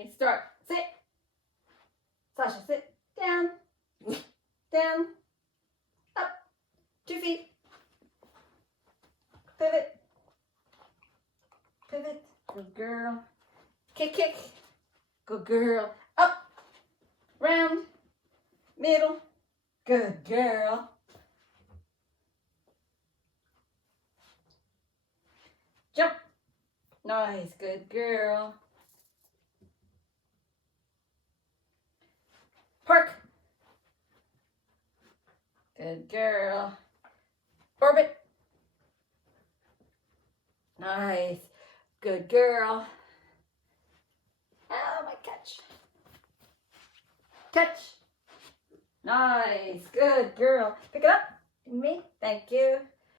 Ready, start. Sit. Sasha, sit. Down. Down. Up. 2 feet. Pivot. Pivot. Good girl. Kick, kick. Good girl. Up. Round. Middle. Good girl. Jump. Nice. Good girl. Park. Good girl. Orbit. Nice. Good girl. Oh, my catch. Catch. Nice. Good girl. Pick it up. Me. Thank you.